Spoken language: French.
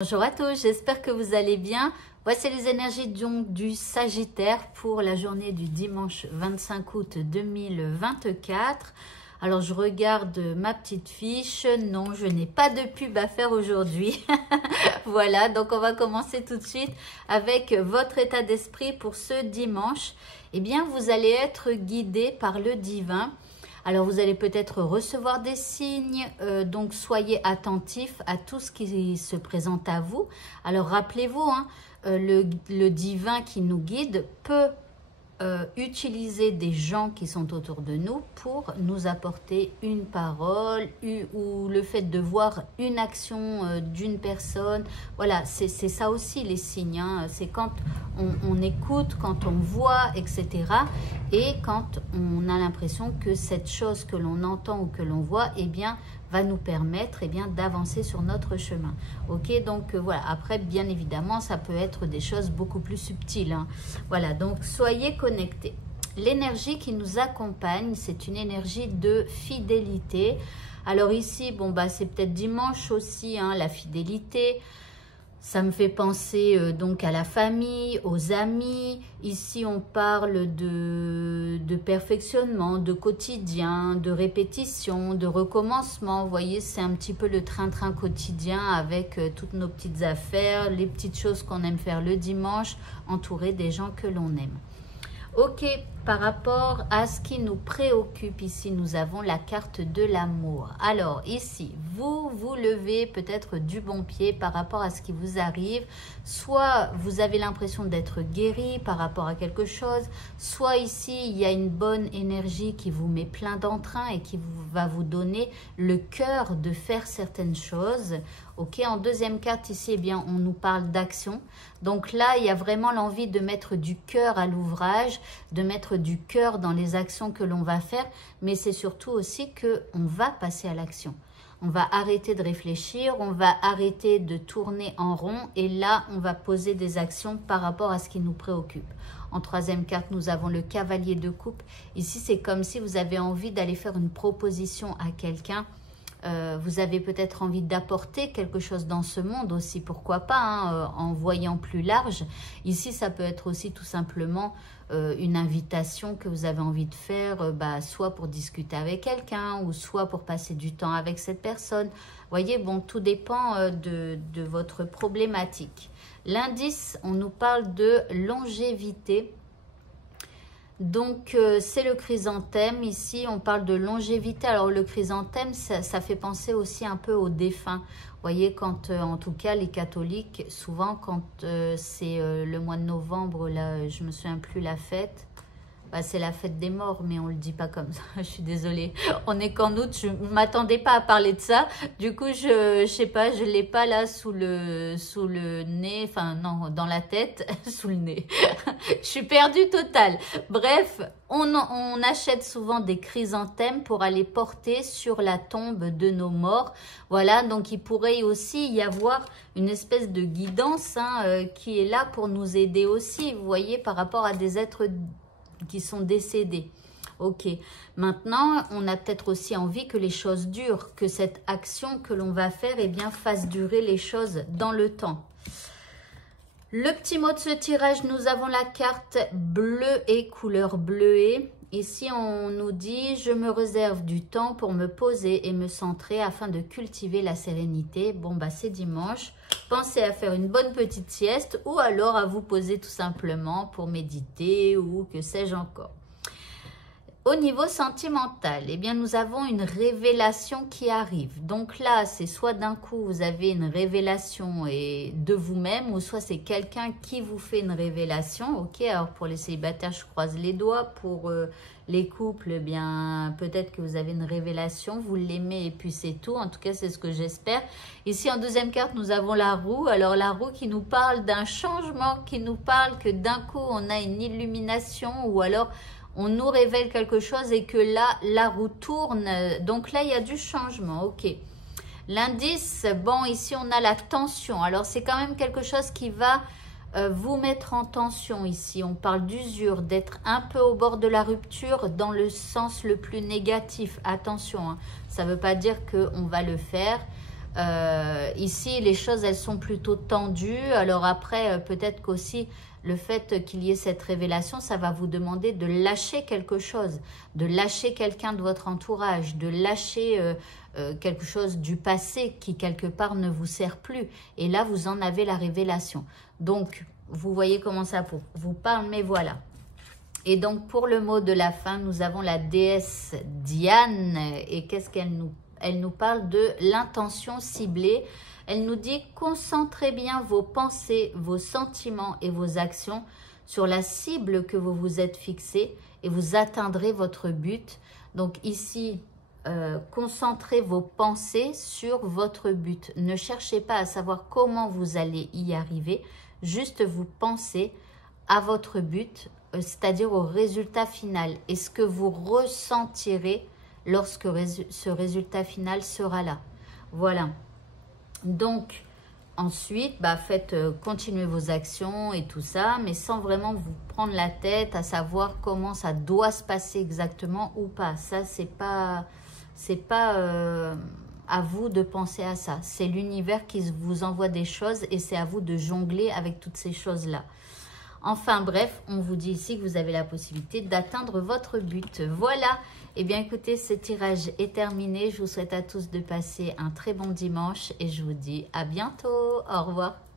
Bonjour à tous, j'espère que vous allez bien. Voici les énergies du Sagittaire pour la journée du dimanche 25 août 2024. Alors je regarde ma petite fiche. Non, je n'ai pas de pub à faire aujourd'hui. Voilà, donc on va commencer tout de suite avec votre état d'esprit pour ce dimanche. Eh bien, vous allez être guidé par le divin. Alors, vous allez peut-être recevoir des signes, donc soyez attentifs à tout ce qui se présente à vous. Alors, rappelez-vous, hein, le divin qui nous guide peut utiliser des gens qui sont autour de nous pour nous apporter une parole ou le fait de voir une action d'une personne. Voilà, c'est ça aussi les signes, hein. C'est quand on écoute, quand on voit, etc. Et quand on a l'impression que cette chose que l'on entend ou que l'on voit, eh bien, va nous permettre d'avancer sur notre chemin. Ok, donc voilà, après bien évidemment ça peut être des choses beaucoup plus subtiles, hein. Voilà, donc soyez connectés. L'énergie qui nous accompagne, c'est une énergie de fidélité. Alors ici, bon bah c'est peut-être dimanche aussi, hein, la fidélité. Ça me fait penser donc à la famille, aux amis. Ici, on parle de perfectionnement, de quotidien, de répétition, de recommencement. Vous voyez, c'est un petit peu le train-train quotidien avec toutes nos petites affaires, les petites choses qu'on aime faire le dimanche, entouré des gens que l'on aime. Ok, par rapport à ce qui nous préoccupe ici, nous avons la carte de l'amour. Alors ici, vous vous levez peut-être du bon pied par rapport à ce qui vous arrive. Soit vous avez l'impression d'être guéri par rapport à quelque chose, soit ici, il y a une bonne énergie qui vous met plein d'entrain et qui va vous donner le cœur de faire certaines choses. Ok, en deuxième carte ici, eh bien, on nous parle d'action. Donc là, il y a vraiment l'envie de mettre du cœur à l'ouvrage, de mettre du cœur dans les actions que l'on va faire, mais c'est surtout aussi qu'on va passer à l'action. On va arrêter de réfléchir, on va arrêter de tourner en rond et là, on va poser des actions par rapport à ce qui nous préoccupe. En troisième carte, nous avons le cavalier de coupe. Ici, c'est comme si vous avez envie d'aller faire une proposition à quelqu'un. Vous avez peut-être envie d'apporter quelque chose dans ce monde aussi, pourquoi pas, hein, en voyant plus large. Ici, ça peut être aussi tout simplement une invitation que vous avez envie de faire, soit pour discuter avec quelqu'un ou soit pour passer du temps avec cette personne. Vous voyez, bon, tout dépend de votre problématique. L'indice, on nous parle de longévité. Donc, c'est le chrysanthème. Ici, on parle de longévité. Alors, le chrysanthème, ça fait penser aussi un peu aux défunts. Vous voyez, quand, en tout cas, les catholiques, souvent, quand c'est le mois de novembre, là, je ne me souviens plus la fête. Bah, c'est la fête des morts, mais on ne le dit pas comme ça. Je suis désolée. On est qu'en août. Je ne m'attendais pas à parler de ça. Du coup, je sais pas, je ne l'ai pas là sous le nez. Enfin, non, dans la tête. Sous le nez. Je suis perdue totale. Bref, on achète souvent des chrysanthèmes pour aller porter sur la tombe de nos morts. Voilà, donc il pourrait aussi y avoir une espèce de guidance, hein, qui est là pour nous aider aussi, vous voyez, par rapport à des êtres qui sont décédés. Ok, maintenant, on a peut-être aussi envie que les choses durent, que cette action que l'on va faire, eh bien, fasse durer les choses dans le temps. Le petit mot de ce tirage, nous avons la carte bleue et couleur bleuée. Ici, on nous dit « Je me réserve du temps pour me poser et me centrer afin de cultiver la sérénité. » Bon, bah c'est dimanche. Pensez à faire une bonne petite sieste ou alors à vous poser tout simplement pour méditer ou que sais-je encore. Au niveau sentimental, eh bien, nous avons une révélation qui arrive. Donc là, c'est soit d'un coup, vous avez une révélation de vous-même, ou soit c'est quelqu'un qui vous fait une révélation. Ok, alors pour les célibataires, je croise les doigts. Pour les couples, eh bien, peut-être que vous avez une révélation, vous l'aimez et puis c'est tout. En tout cas, c'est ce que j'espère. Ici, en deuxième carte, nous avons la roue. Alors, la roue qui nous parle d'un changement, qui nous parle que d'un coup, on a une illumination ou alors on nous révèle quelque chose et que là, la roue tourne. Donc là, il y a du changement. Ok. L'indice, bon, ici, on a la tension. Alors, c'est quand même quelque chose qui va vous mettre en tension ici. On parle d'usure, d'être un peu au bord de la rupture dans le sens le plus négatif. Attention, hein. Ça ne veut pas dire qu'on va le faire. Ici, les choses, elles sont plutôt tendues. Alors après, peut-être qu'aussi, le fait qu'il y ait cette révélation, ça va vous demander de lâcher quelque chose, de lâcher quelqu'un de votre entourage, de lâcher quelque chose du passé qui, quelque part, ne vous sert plus. Et là, vous en avez la révélation. Donc, vous voyez comment ça vous parle, mais voilà. Et donc, pour le mot de la fin, nous avons la déesse Diane. Et qu'est-ce qu'elle nous parle? Elle nous parle de l'intention ciblée. Elle nous dit « Concentrez bien vos pensées, vos sentiments et vos actions sur la cible que vous vous êtes fixée et vous atteindrez votre but. » Donc ici, concentrez vos pensées sur votre but. Ne cherchez pas à savoir comment vous allez y arriver. Juste vous pensez à votre but, c'est-à-dire au résultat final. Et ce que vous ressentirez lorsque ce résultat final sera là. Voilà. Donc, ensuite, faites continuer vos actions et tout ça, mais sans vraiment vous prendre la tête à savoir comment ça doit se passer exactement ou pas. Ça, c'est pas à vous de penser à ça. C'est l'univers qui vous envoie des choses et c'est à vous de jongler avec toutes ces choses-là. Enfin bref, on vous dit ici que vous avez la possibilité d'atteindre votre but. Voilà. Eh bien écoutez, ce tirage est terminé. Je vous souhaite à tous de passer un très bon dimanche et je vous dis à bientôt. Au revoir.